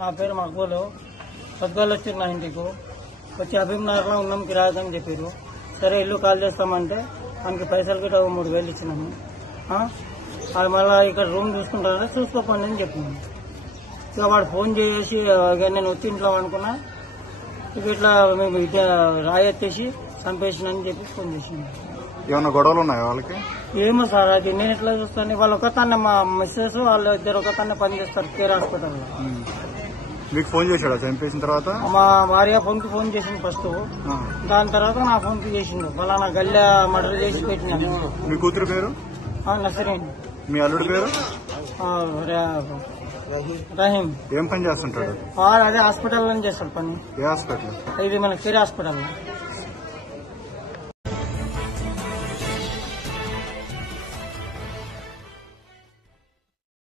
నా పేరు మక్బూలు. పొద్దుగాలు వచ్చి నా ఇంటికి వచ్చి అభిమ్నగర్లో ఉన్నాం కిరాయికని చెప్పారు. సరే ఇల్లు కాల్ చేస్తామంటే మనకి పైసలు గిట్ట 3000 ఇచ్చినాము. అది మళ్ళీ ఇక్కడ రూమ్ చూసుకుంటారంటే చూసుకోకండి అని చెప్పినాము. ఇక వాడు ఫోన్ చేసి నేను వచ్చి ఇంట్లో అనుకున్నా, ఇక ఇట్లా మేము రాయెత్తేసి చంపేసినని చెప్పి ఫోన్ చేసింది. ఏమన్నా గొడవలు ఉన్నాయా వాళ్ళకి? ఏమో సార్, అది నేను ఎట్లా చూస్తాను. వాళ్ళు ఒకతాన్ని మా మిస్సెస్ వాళ్ళు ఇద్దరు ఒకతాన్ని పనిచేస్తారు కేర్ హాస్పిటల్లో. మీకు ఫోన్ చేశాడా చంపేసిన తర్వాత? మా భార్య ఫోన్ కి ఫోన్ చేసింది ఫస్ట్. దాని తర్వాత నా ఫోన్ కి చేసిండు. ఫలానా గల్లె మర్డర్ చేసి పెట్టినాను. మీ కూతురు పేరు? నసరీన్. మీ అల్లుడి పేరు? రహీం. ఏం పని చేస్తుంటాడు? అదే హాస్పిటల్ చేస్తాడు పని. ఏ హాస్పిటల్? ఇది మన కేర్ హాస్పిటల్.